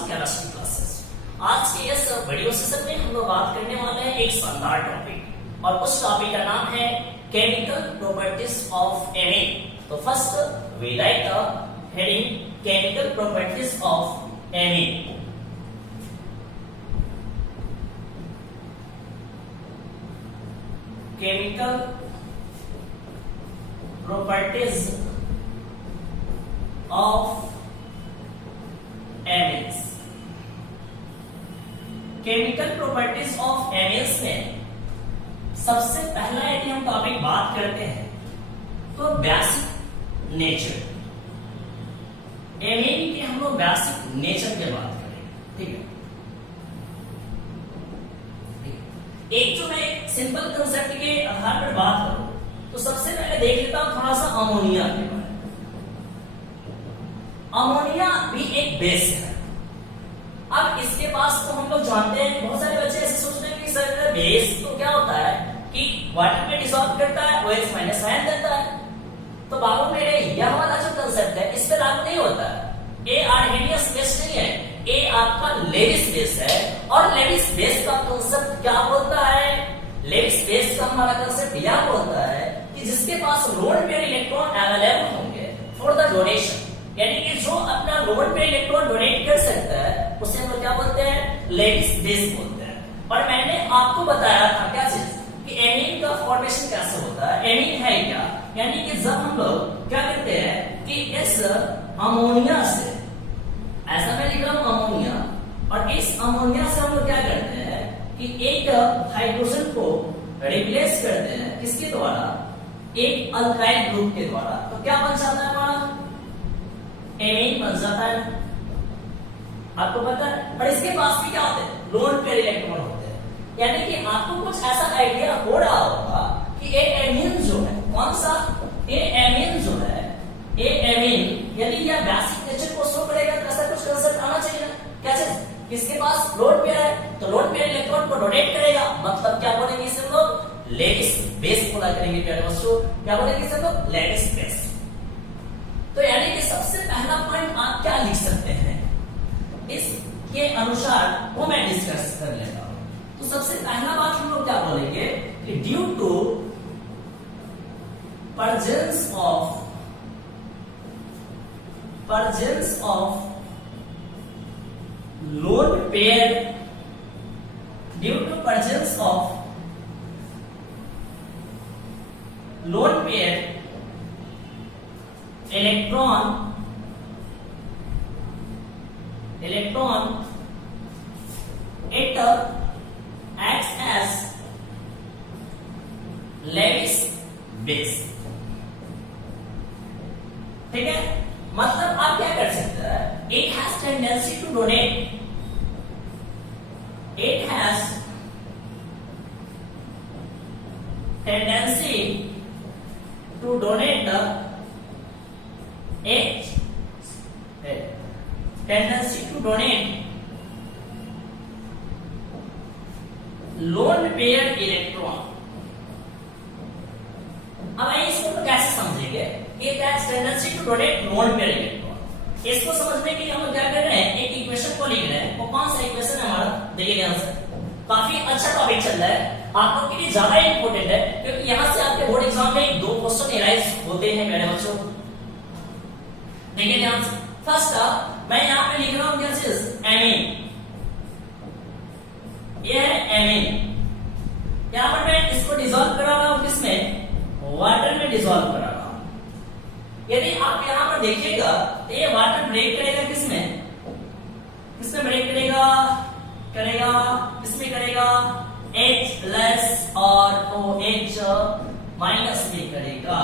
To chemistry classes. आज के इस वीडियो सेशन में हम लोग बात करने वाले हैं एक शानदार टॉपिक, और उस टॉपिक का नाम है केमिकल प्रॉपर्टीज ऑफ एमीन। तो first we write the heading chemical properties of amine. Chemical properties of amines. Chemical properties of amines में सबसे पहला यदि हम टॉपिक बात करते हैं तो बेसिक नेचर। एमीन के हम लोग बेसिक नेचर की बात करेंगे, ठीक है। एक जो मैं सिंपल कंसेप्ट के आधार पर बात करूं तो सबसे पहले देख लेता हूं थोड़ा सा अमोनिया के बारे में। अमोनिया भी एक बेस है। अब इसके पास तो हम लोग जानते हैं, बहुत सारे बच्चे ऐसे सोचते हैं कि सर बेस तो क्या होता है कि वाटर में डिसॉल्व करता है, OH माइनस आयन देता है। तो बाबू मेरे यह वाला जो कंसेप्ट है इस पे लागू नहीं होता है। ए आर्हेनियस बेस नहीं है, ए आपका लेविस बेस है। और लेविस बेस का कंसेप्ट क्या बोलता है? लेविस बेस का हमारा कंसेप्ट यह बोलता है कि जिसके पास लोन पेयर इलेक्ट्रॉन अवेलेबल होंगे फॉर द डोनेशन, यानी कि जो अपना लोन पेयर इलेक्ट्रॉन डोनेट कर सकता है उसे हम लोग क्या बोलते हैं? लेविस बेस बोलते हैं। और मैंने आपको बताया था क्या चीज कि एमीन का फॉर्मेशन कैसे होता है। एमीन है क्या? यानी कि जब हम लोग क्या करते हैं कि इस अमोनिया से, ऐसा मैं लिख रहा हूं अमोनिया, और इस अमोनिया से हम लोग क्या करते हैं कि एक हाइड्रोजन को रिप्लेस करते हैं किसके द्वारा? एक अल्काइल ग्रुप के द्वारा। तो क्या बन जाता है हमारा? एमीन बन जाता है, आपको पता है। और इसके पास भी क्या होते हैं? लोन पेयर इलेक्ट्रॉन होते हैं। यानी कि आपको कुछ ऐसा आइडिया हो रहा होगा कि ए एमीन जो है, कौन सा? ए एमीन जो है, ए एमीन यदि यह बेसिक नेचर को शो करेगा तो ऐसा कुछ कंसेप्ट आना चाहिए ना। क्या चीज? किसके पास लोन पेयर है तो लोन पेयर इलेक्ट्रॉन को डोनेट करेगा, मतलब क्या बोलेंगे इसे हम लोग? लेविस बेस बोला करेंगे प्यारे बच्चों। क्या बोलेंगे इसे हम लोग? Lewis base. तो यानी कि सबसे पहला पॉइंट आप क्या लिख सकते हैं इसके अनुसार वो मैं डिस्कस कर लेता हूं। तो सबसे पहला बात हम लोग क्या बोलेंगे कि due to presence of lone pair, due to presence of lone pair electron it acts as Lewis base, ठीक है। मतलब आप क्या कर सकते हैं? It has tendency to donate, it has tendency to donate the H, tendency to donate lone pair electron. अब इसको तो कैसे समझेंगे? It has tendency to donate lone pair electron। इसको समझने के लिए हम लोग क्या कर रहे हैं? एक इक्वेशन को लिख रहे हैं। वो कौन सा इक्वेशन है हमारा? देखिए ध्यान से, काफी अच्छा टॉपिक चल रहा है, आप लोग के लिए ज्यादा इंपॉर्टेंट है क्योंकि यहाँ से आपके बोर्ड एग्जाम में 2 क्वेश्चन एराइज होते हैं मेरे बच्चों। देखिए ध्यान से, फर्स्ट मैं यहाँ पे लिख रहा हूँ क्या चीज? एमीन। ये है एमीन। यहाँ पर मैं इसको डिसॉल्व करा रहा हूँ किसमें? वाटर में डिसॉल्व करा रहा हूं। यदि आप यहां पर देखिएगा तो ये वाटर ब्रेक करेगा किसमें? किसमें ब्रेक करेगा? इसमें करेगा H प्लस और OH माइनस में करेगा।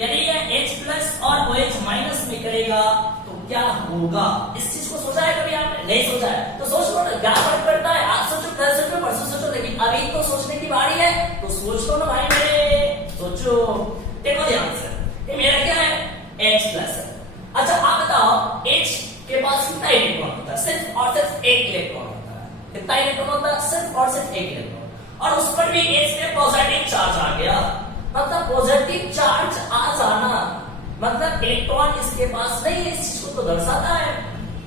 यदि यह H प्लस और OH माइनस में करेगा तो क्या होगा? इस चीज को सोचा है कभी आपने? नहीं सोचा है तो सोच लो ना, क्या फर्क पड़ता है? आज सोचो, कल सोचो, परसों सोचो, लेकिन अभी तो सोचने की बारी है, तो सोच लो ना भाई मेरे, सोचो। देखो ध्यान से, ये मेरा क्या है? H प्लस है। अच्छा आप बताओ H के पास कितना इलेक्ट्रॉन होता है? सिर्फ और सिर्फ एक इलेक्ट्रॉन होता है। कितना इलेक्ट्रॉन होता है? सिर्फ और सिर्फ एक इलेक्ट्रॉन। और उस पर भी H में पॉजिटिव चार्ज आ गया, मतलब पॉजिटिव चार्ज आ जाना मतलब इलेक्ट्रॉन इसके पास नहीं है, इस चीज को तो दर्शाता है।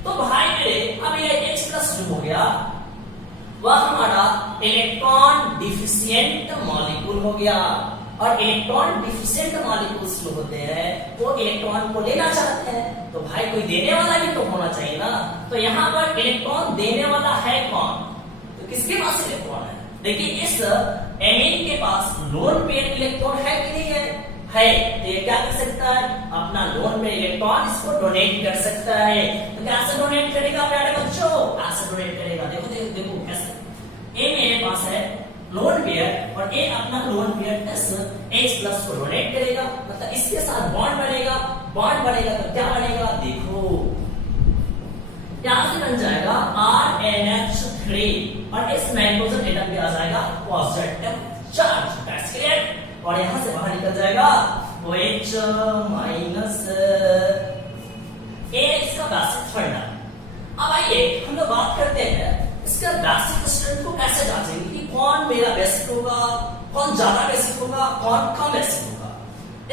तो भाई मेरे अब ये H प्लस जो हो गया वह हमारा इलेक्ट्रॉन डिफिशिएंट मॉलिक्यूल हो गया। और इलेक्ट्रॉन डिफिशिएंट मॉलिक्यूल्स जो होते हैं वो इलेक्ट्रॉन को लेना चाहते हैं, तो भाई कोई देने वाला भी तो होना चाहिए ना। तो यहाँ पर इलेक्ट्रॉन देने वाला है कौन? तो किसके पास इलेक्ट्रॉन है? देखिए इस एमीन के पास लोन पेयर इलेक्ट्रॉन है कि नहीं है? तो ये क्या कर सकता है? अपना लोन पेयर इलेक्ट्रॉन इसको डोनेट कर सकता है। तो कैसे डोनेट करेगा प्यारे बच्चों? ऐसे डोनेट करेगा, देखो देखो देखो कैसे। ए मेरे पास है लोन पेयर और ए अपना लोन पेयर H प्लस को डोनेट करेगा, मतलब इसके साथ बॉन्ड बनेगा। बॉन्ड बनेगा तो क्या बनेगा? देखो यहां से बन जाएगा RNH3 और इस नाइट्रोजन एटम पे आ जाएगा पॉजिटिव चार्ज। That's clear. और यहां से बाहर निकल जाएगा OH माइनस। ए इसका बेसिक फंडा। अब आइए हम लोग बात करते हैं इसका बेसिक स्ट्रेंथ को कैसे जांचेंगे कि कौन मेरा बेसिक होगा, कौन ज्यादा बेसिक होगा, कौन कम बेसिक होगा।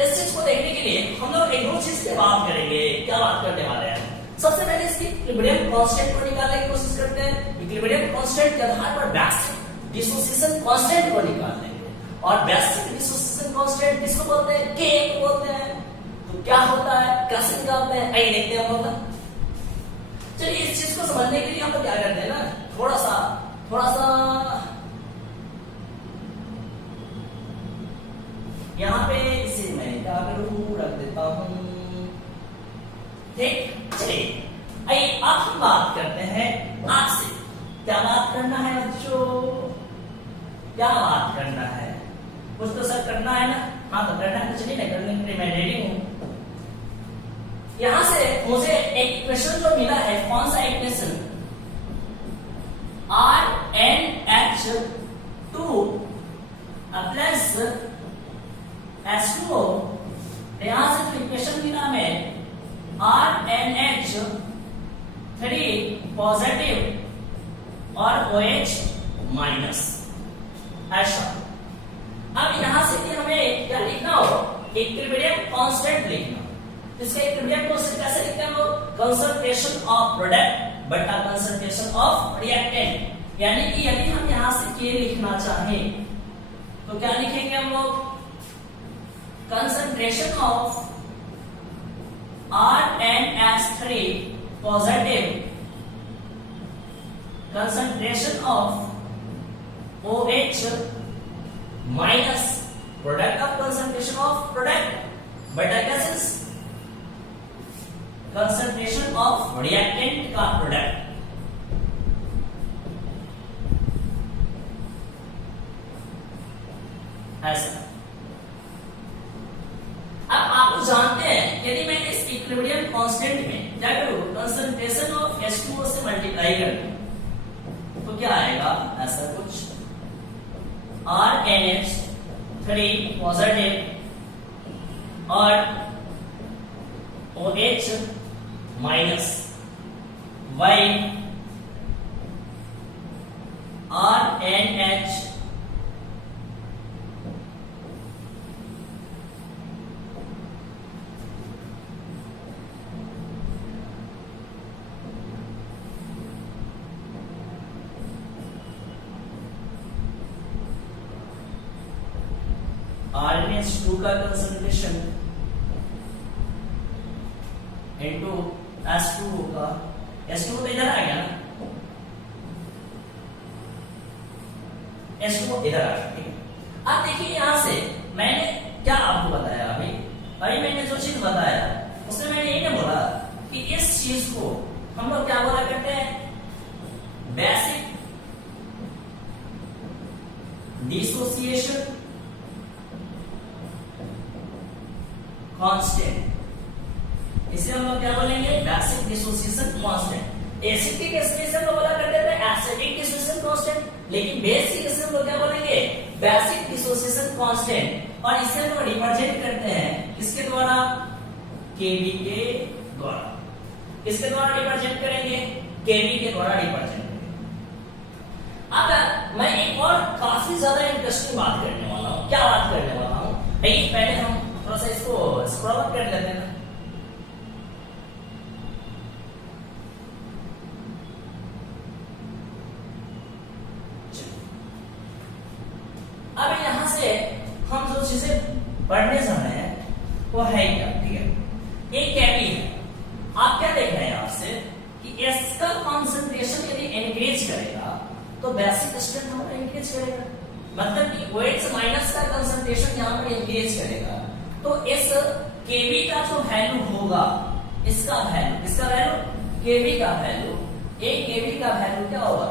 इस चीज को देखने के लिए हम लोग एक दो चीज की बात करेंगे। क्या बात करने वाले हैं? सबसे पहले इसकी इक्विलिब्रियम कांस्टेंट को निकालने की कोशिश करते हैं। इक्विलिब्रियम कांस्टेंट के आधार पर बेसिक डिसोसिएशन कांस्टेंट को निकाल लेंगे। और बेसिक डिसोसिएशन कांस्टेंट किसको बोलते हैं? K को बोलते हैं। तो क्या होता है, कैसे निकालते हैं, आइए देखते हैं हम लोग। चलिए इस चीज को समझने के लिए हम लोग क्या करते हैं ना, थोड़ा सा यहाँ पे इसे मैं क्या करूं, रख देता हूं। ठीक, चलिए आइए अब हम बात करते हैं आपसे। क्या बात करना है बच्चों? क्या बात करना है? कुछ तो सर करना है ना? हाँ तो करना है, तो चलिए ना करने के लिए मैं रेडी हूं। यहां से मुझे एक इक्वेशन जो मिला है, कौन सा इक्वेशन? RNH2 plus H2O। यहां से जो इक्वेशन मिला हमें RNH3 पॉजिटिव और OH माइनस, ऐसा। अब यहां से कि हमें क्या लिखना हो? इक्विलिब्रियम कांस्टेंट लिखना। इसका इक्विलिब्रियम कांस्टेंट कैसे लिखते हैं हम लोग? कंसंट्रेशन ऑफ प्रोडक्ट बटा कंसंट्रेशन ऑफ रिएक्टेंट। यानी कि यदि हम यहां से K लिखना चाहें तो क्या लिखेंगे हम लोग? Concentration of RNH3 positive, concentration of OH minus product of concentration of product बटा गैसेस कंसंट्रेशन ऑफ रिएक्टेंट का प्रोडक्ट। ऐसा। अब आप लोग जानते हैं यदि मैं इस इक्विलिब्रियम कांस्टेंट में क्या करूं? कंसंट्रेशन ऑफ H2O से मल्टीप्लाई कर दूं तो क्या आएगा? ऐसा कुछ RNH3 पॉजिटिव और OH minus Y RNH RNH2 का कंसंट्रेशन इनटू H2O का, H2O तो इधर आ गया ना, H2O इधर आ गया। ठीक है, अब देखिए यहां से मैंने क्या आपको बताया अभी मैंने जो चीज बताया उसमें मैंने ये नहीं बोला कि इस चीज को हम लोग क्या बोला करते हैं? Basic dissociation constant. इसे हम लोग क्या बोलेंगे? Basic dissociation constant. एसिड के केस में हम लोग बोला करते थे एसिडिक डिसोसिएशन कांस्टेंट, लेकिन बेस के केस में हम लोग क्या बोलेंगे? Basic dissociation constant. और इसे हम लोग रिप्रेजेंट करते हैं किसके द्वारा? केबी के द्वारा। किसके द्वारा रिप्रेजेंट करेंगे? केबी के द्वारा रिप्रेजेंट करेंगे। अब मैं एक और काफी ज्यादा इंटरेस्टिंग बात करने वाला हूं। क्या बात करने वाला हूं? पहले हम थोड़ा सा इसको स्क्रॉल अप कर लेते हैं। जो चीजें पढ़ने जा रहे हैं वो है क्या, ठीक है। एक केवी है, आप क्या देख रहे हैं यहां से कि इसका कंसंट्रेशन यदि इंक्रीज करेगा तो बेसिक स्ट्रेंथ हमारा इंक्रीज करेगा, मतलब कि OH माइनस का कंसंट्रेशन यहां पर इंक्रीज करेगा तो इस केवी का जो वैल्यू होगा, इसका वैल्यू केवी का वैल्यू, एक केवी का वैल्यू क्या होगा,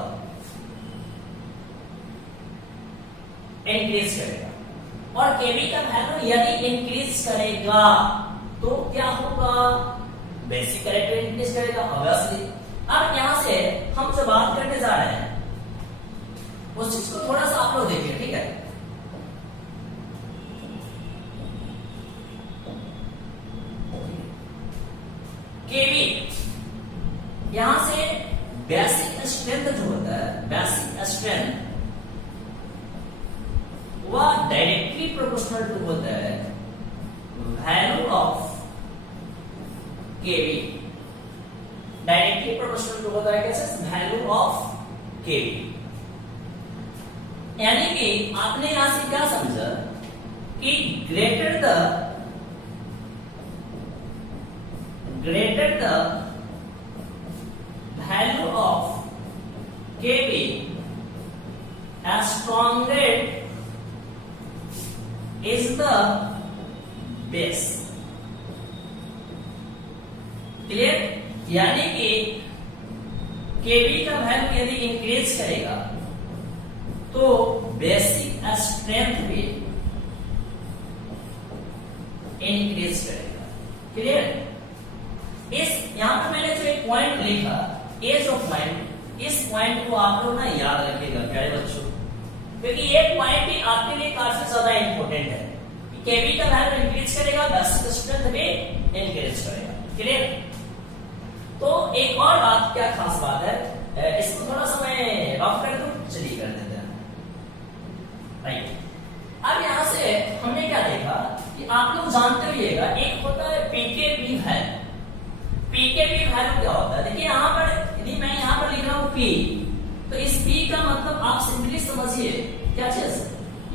इंक्रीज करेगा। और केवी का वैल्यू यदि इंक्रीज करेगा तो क्या होगा, बेसिक करंट इंक्रीज करेगा ऑब्वियसली। अब यहां से हम जो बात करने जा रहे हैं उस चीज को थोड़ा सा आप लोग देखिए, ठीक है। केवी यहां से बेसिक स्ट्रेंथ जो होता है, बेसिक स्ट्रेंथ वह डायरेक्टली प्रोपोर्शनल टू होता है value of KV, directly proportional to होता है कैसे, वैल्यू ऑफ केवी। यानी कि आपने यहां से क्या समझा कि greater the value of kV as stronger is the base, clear. यानी कि केवी का वैल्यू यदि इंक्रीज करेगा तो बेसिक स्ट्रेंथ भी इंक्रीज करेगा, क्लियर। यहां पर मैंने जो एक पॉइंट लिखा, ये जो पॉइंट, इस पॉइंट को आप लोग ना याद रखिएगा प्यारे बच्चों, क्योंकि ये पॉइंट भी आपके लिए काफी ज्यादा इंपॉर्टेंट है। केवी का वैल्यू इंक्रीज करेगा, बेसिक स्ट्रेंथ भी इंक्रीज करेगा, क्लियर। तो एक और बात, क्या खास बात है, इसको थोड़ा सा मैं रफ कर दूं, चलिए कर देते हैं, राइट। अब यहां से हमने क्या देखा कि आप लोग जानते होइएगा एक होता है पीकेवी वैल्यू। पीकेवी वैल्यू क्या होता है, देखिए यहां पर यदि मैं यहां पर लिख रहा हूं P, तो इस P का मतलब आप सिंपली समझिए क्या चीज,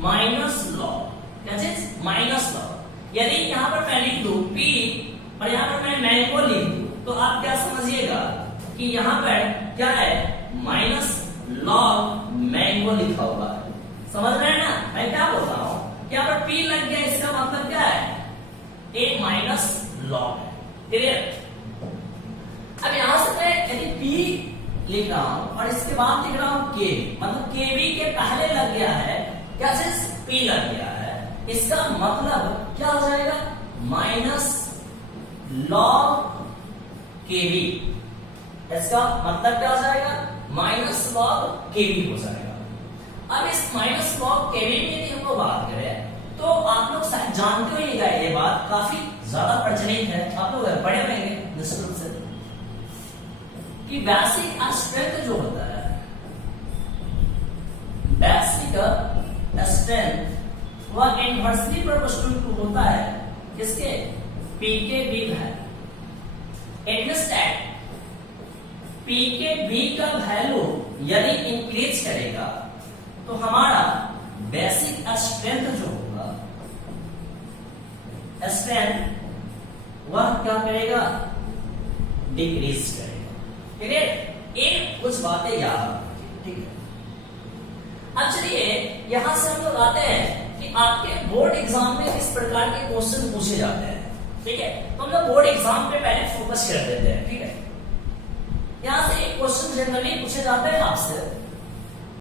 माइनस लॉग, क्या चीज, माइनस लॉग। यदि यहां पर मैं लिख दूं P और यहां पर मैं मैंगो लिख दूं तो आप क्या समझिएगा कि यहां पर क्या है, माइनस लॉग मैंगो लिखा हुआ है, समझ रहे हैं ना मैं क्या बोल रहा हूं। यहां पर P लग गया, इसका मतलब क्या है, एक माइनस लॉग है, क्लियर। अब यहां से मैं यदि P लिख रहा हूं और इसके बाद लिख रहा हूं K, मतलब केवी के पहले लग गया है क्या चीज, P लग गया है, इसका मतलब क्या हो जाएगा, माइनस लॉग केवी। इसका मतलब क्या हो जाएगा, माइनस लॉग केवी हो जाएगा। अब इस माइनस लॉग केवी में यदि हम लोग बात करें तो आप लोग शायद जानते होइएगा, ये बात काफी ज्यादा प्रचलित है, आप लोग पढ़े होंगे निश्चित रूप से, कि बेसिक स्ट्रेंथ जो होता है, बेसिक स्ट्रेंथ वह इनवर्सली प्रोपोर्शनल टू होता है किसके, PKV value. It means that PKV का वैल्यू यदि इंक्रीज करेगा तो हमारा बेसिक स्ट्रेंथ जो होगा, स्ट्रेंथ वह क्या करेगा, डिक्रीज करेगा, ठीक है। एक कुछ बातें याद, ठीक है। अब चलिए यहां से हम लोग आते हैं कि आपके बोर्ड एग्जाम में किस प्रकार के क्वेश्चन पूछे जाते हैं, ठीक है। तो हम लोग बोर्ड एग्जाम पे पहले फोकस कर देते हैं, ठीक है। यहां से एक क्वेश्चन जनरली पूछे जाते हैं आपसे